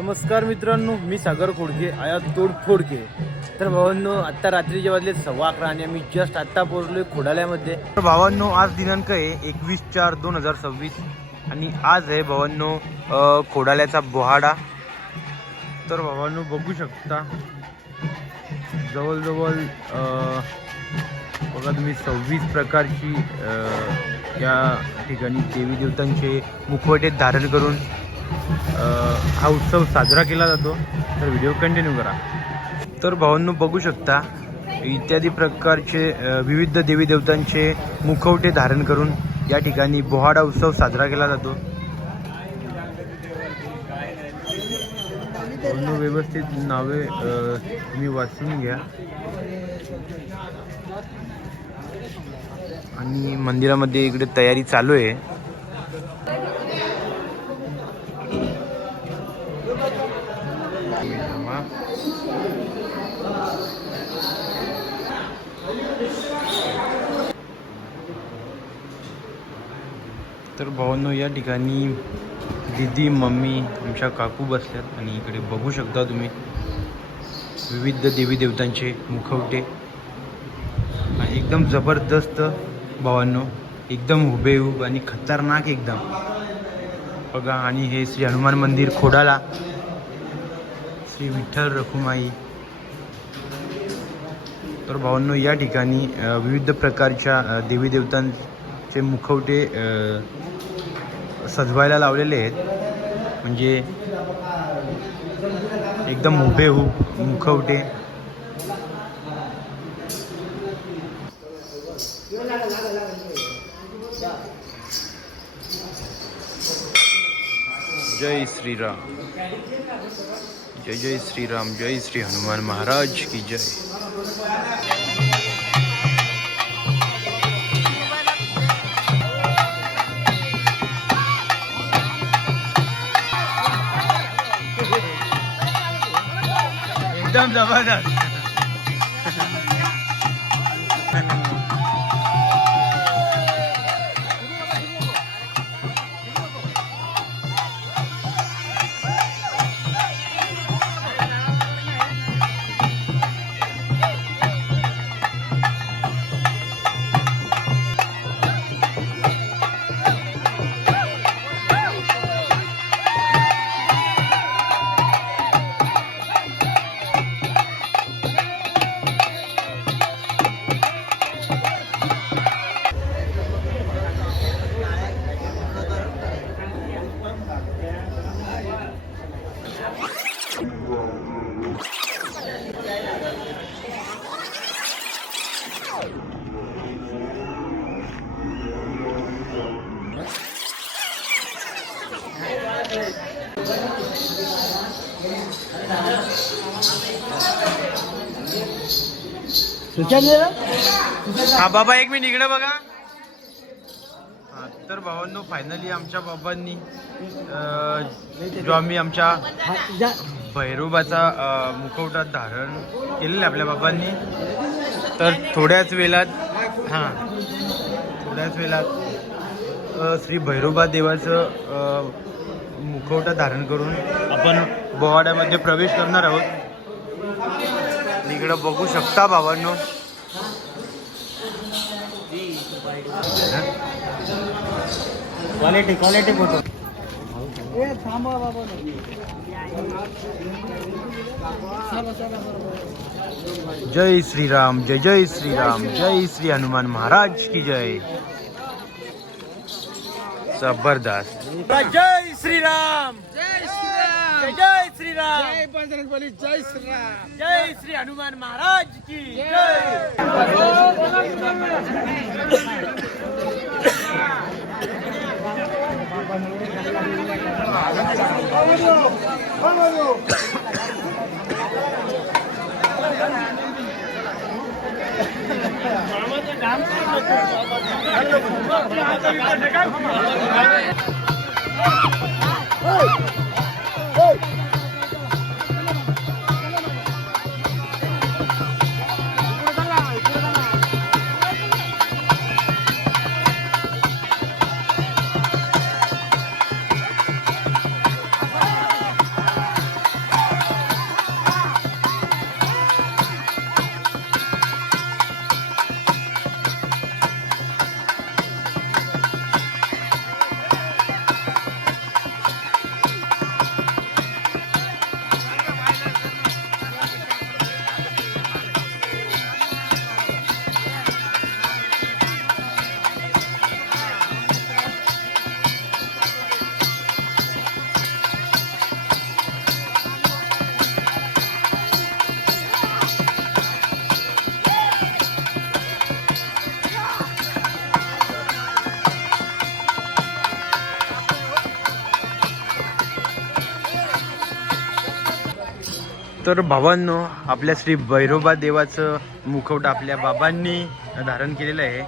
नमस्कार मित्रांनो, मी सागर खोडके आया तोडफोडके. तर भावांनो, आत्ता रात्रीचे वाजले 11:15 आणि आम्ही जस्ट आत्ता पोहोचलोय खोडाल्यामध्ये. तर भावांनो, आज दिनांक आहे 21/4/2026 आणि आज आहे भावांनो खोडाल्याचा बोहाडा. तर भावांनो बघू शकता जवळजवळ बघा तुम्ही 26 प्रकारची या ठिकाणी देवी देवतांचे मुखवटे धारण करून हा उत्सव साजरा केला जातो. तर व्हिडिओ कंटिन्यू करा. तर भावांनो बघू शकता इत्यादी प्रकारचे विविध देवी देवतांचे मुखवटे धारण करून या ठिकाणी बोहाडा उत्सव साजरा केला जातो. भावांनो व्यवस्थित नावे तुम्ही वाचून घ्या आणि मंदिरामध्ये इकडे तयारी चालू आहे. तर भावांनो या ठिकाणी दीदी मम्मी आमच्या काकू बसल्यात आणि इकडे बघू शकता तुम्ही विविध देवी देवतांचे मुखवटे एकदम जबरदस्त भावांनो, एकदम हुबेहूब आणि खतरनाक एकदम बघा. आणि हे श्री हनुमान मंदिर खोडाला, श्री विठ्ठल रखुमाई. तर भावांनो या ठिकाणी विविध प्रकारच्या देवी देवतांचे मुखवटे सजवायला लावलेले आहेत, म्हणजे एकदम हुबेहूब मुखवटे. जय श्रीराम, जय जय श्रीराम, जय श्री हनुमान महाराज की जय. एकदम जबरदस्त. हा बाबा एक मिनिट इकडे बघा. हा तर भावांनो फायनली आमच्या बाबांनी जो आम्ही आमच्या भैरोबाचा मुखवटा धारण केलेला आपल्या बाबांनी, तर थोड्याच वेळात श्री भैरोबा देवाचं मुखवटा धारण करून आपण बोवाड्यामध्ये प्रवेश करणार आहोत. इकडं बघू शकता भावांनो. Quality photo. जय श्रीराम, जय जय श्रीराम, जय श्री हनुमान महाराज की जय. जबरदस्त. जय श्रीराम, जय श्रीराम, जय श्रीराम, जय बजरंगबली, जय श्रीराम, जय श्री हनुमान महाराज की जय. तर भावांनो, आपल्या श्री भैरोबा देवाचं मुखवटा आपल्या बाबांनी धारण केलेलं आहे.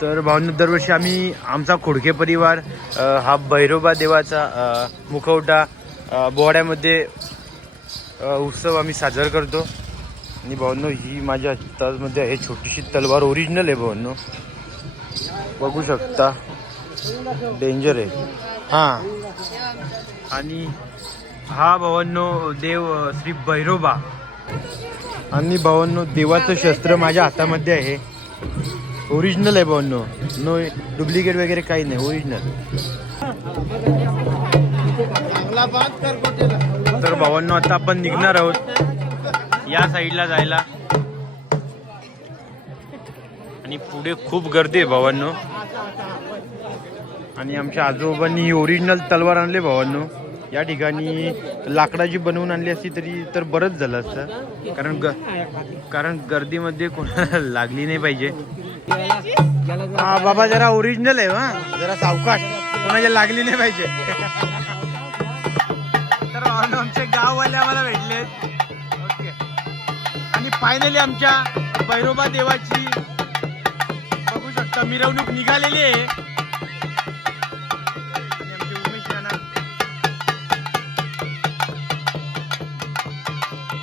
तर भावांनो, दरवर्षी आम्ही आमचा खोडके परिवार हा भैरोबा देवाचा मुखवटा बोवाड्यामध्ये उत्सव आम्ही साजरा करतो. आणि भावांनो, ही माझ्या हातामध्ये आहे छोटीशी तलवार, ओरिजिनल आहे भावांनो, बघू शकता, डेंजर आहे. हां, आणि हा भावांनो देव श्री भैरोबा. आणि भावांनो, देवाचं शस्त्र माझ्या हातामध्ये आहे, ओरिजिनल आहे भावांनो, नो डुप्लिकेट वगैरे काही नाही, ओरिजिनल. तर भावांनो, आता आपण निघणार आहोत या साईडला जायला. आणि पुढे खूप गर्दी आहे भावांनो. आणि आमच्या आजोबांनी ही ओरिजिनल तलवार आणले भावांनो. या ठिकाणी लाकडाची बनवून आणली असती तरी तर बरंच झालं असतं, कारण गर्दीमध्ये कोणाला लागली नाही पाहिजे. हा बाबा, जरा ओरिजिनल आहे, हा जरा सावकाश, कोणाला लागली नाही पाहिजे. तर आमचे गाववाले आम्हाला भेटलेत. ओके, आणि फायनली आमच्या भैरोबा देवाची बघू शकता मिरवणूक निघालेली आहे. आणि आमचे उमेश नाना,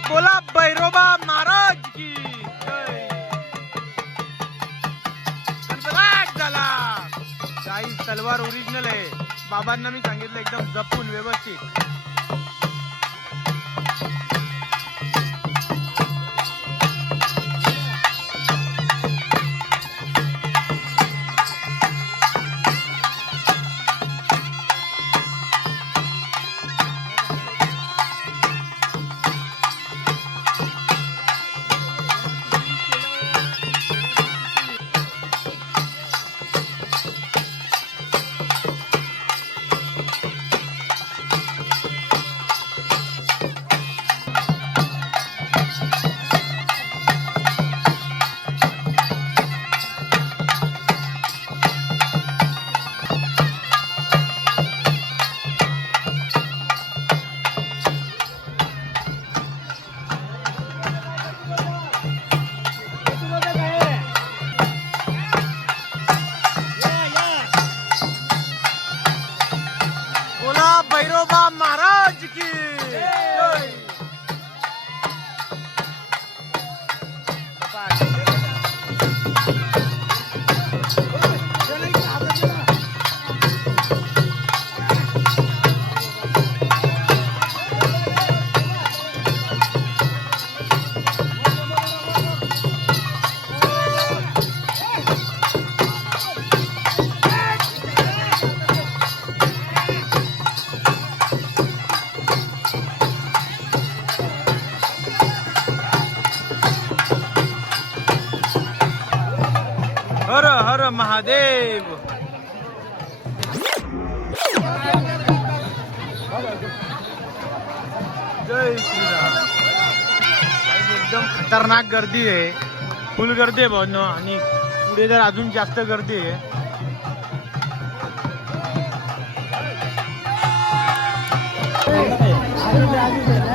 बोला भैरोबा महाराज की जय. झाला काही तलवार ओरिजिनल आहे. बाबांना मी सांगितलं एकदम जपून व्यवस्थित. भैरोबा महाराज की जय. हर हर महादेव. जय श्रीराम. एकदम खतरनाक गर्दी आहे, फुल गर्दी आहे भावनो. आणि पुढे तर अजून जास्त गर्दी आहे.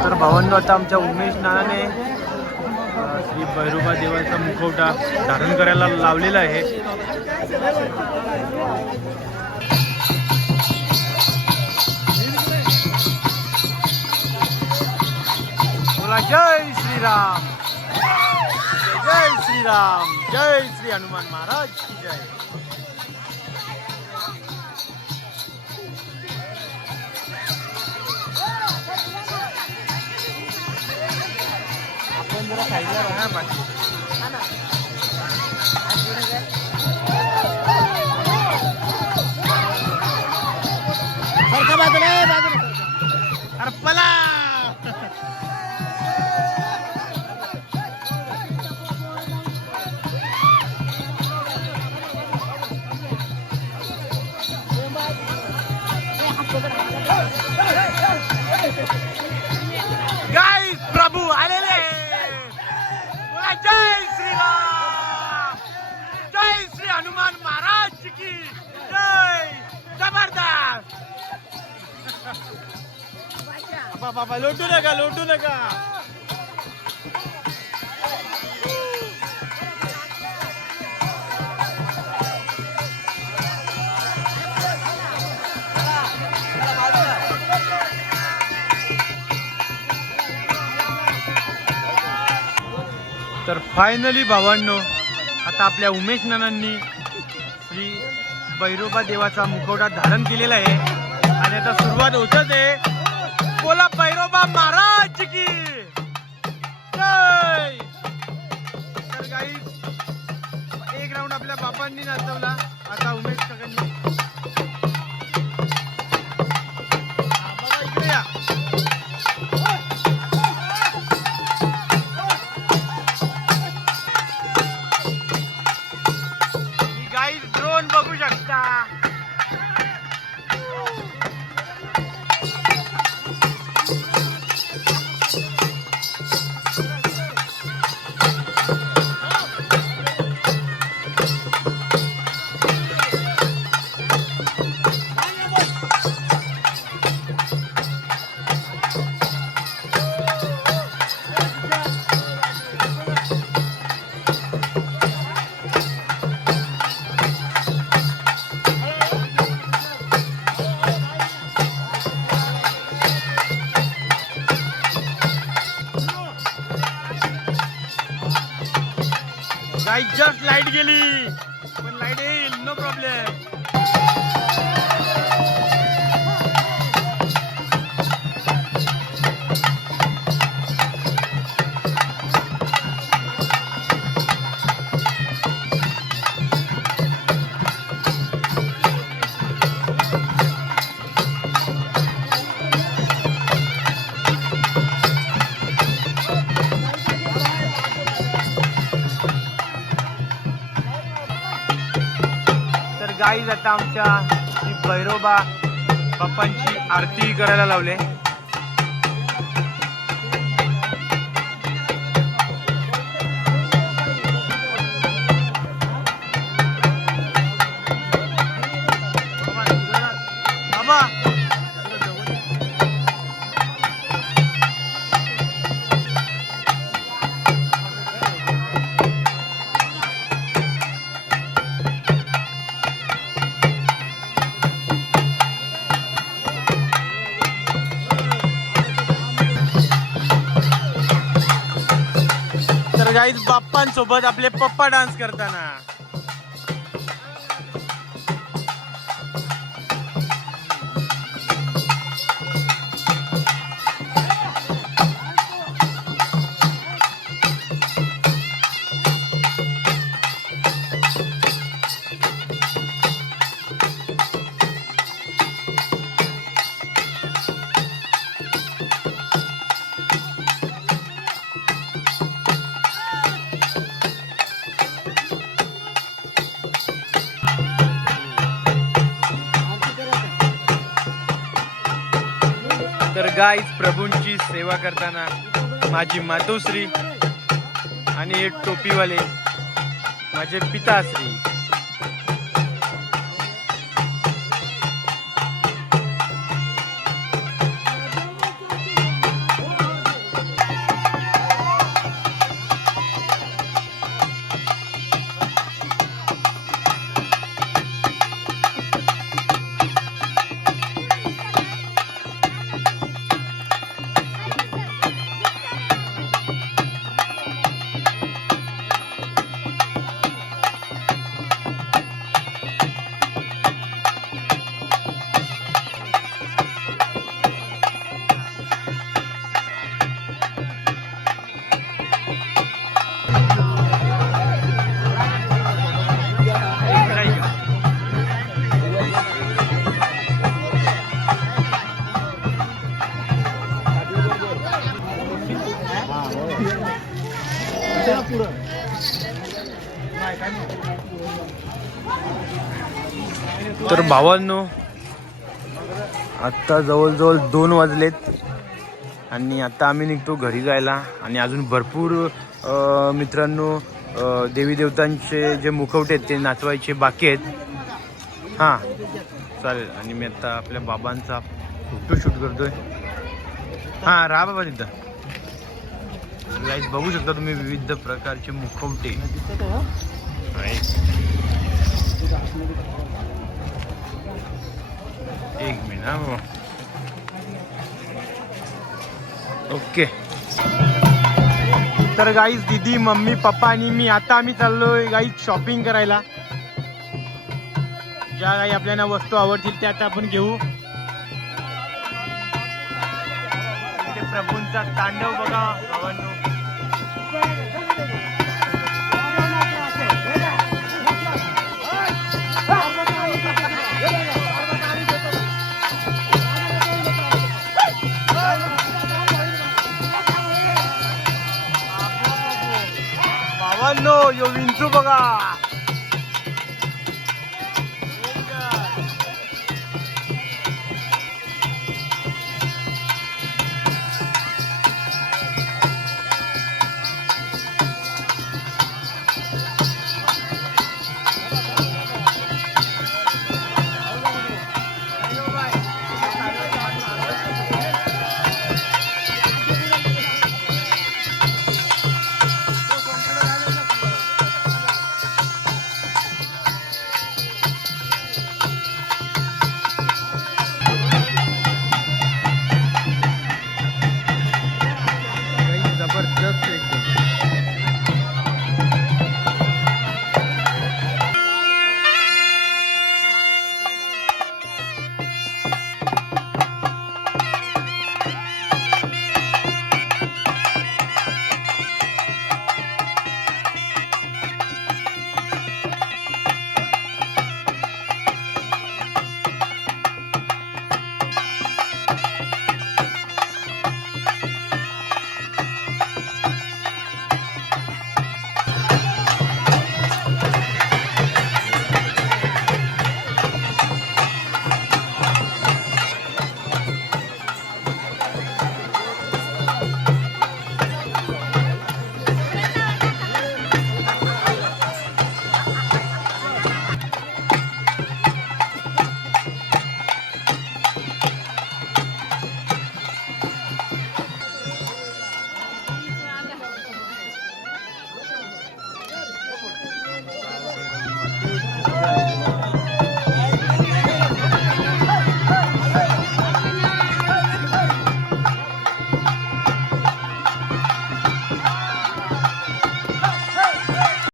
तर भावांनो, आता आमच्या उमेश नानाने श्री भैरोबा देवाचा मुखवटा धारण करायला लावलेला आहे. बोला जय श्रीराम, जय श्रीराम, जय श्री हनुमान महाराज की जय. आपण जरा खायला राहा बाकी. अरे पला. गाइस, प्रभू आलेले. जय श्रीराम, जय श्री हनुमान महाराज की जय. जबरदस्त. बाबा लोटू नका, लोटू नका. तर फायनली भावांनो, आता आपल्या उमेश नानांनी श्री भैरोबा देवाचा मुखवटा धारण केलेला आहे आणि आता सुरुवात होतच आहे. बोला भैरोबा महाराज की जय. तर गाईस, एक राऊंड आपल्या बापांनी नाचवला, आता उमेश काकांनी. बाबा इकडे या. गाईस ड्रोन बघू शकता. गाईस जस्ट लाईट गेली, पण लाईट येईल, नो प्रॉब्लेम. गाईज आता आमच्या श्री भैरोबा बाप्पांची आरती करायला लावले. बाबा गाईज बाप्पांसोबत आपले पप्पा डान्स करताना. तर गाईज प्रभूंची सेवा करताना माझी मातोश्री आणि हे टोपीवाले माझे पिताश्री. तर भावांनो, आत्ता जवळजवळ 2 वाजलेत आणि आता आम्ही निघतो घरी जायला. आणि अजून भरपूर मित्रांनो देवी देवतांचे जे मुखवटे आहेत ते नाचवायचे बाकी आहेत. हां चालेल. आणि मी आता आपल्या बाबांचा फोटोशूट करतोय. हां राहा बाबा तिथं. गाईज बघू शकता तुम्ही विविध प्रकारचे मुखवटे. एक मिनिट हा बाबा. ओके. तर गाईज दीदी मम्मी पप्पा आणि मी आता आम्ही चाललोय गाईज शॉपिंग करायला. ज्या काही आपल्याला वस्तू आवडतील त्या आता आपण घेऊ. इथे प्रभूंचा तांडव बघा भावांनो. भावांनो यो विंचू बघा.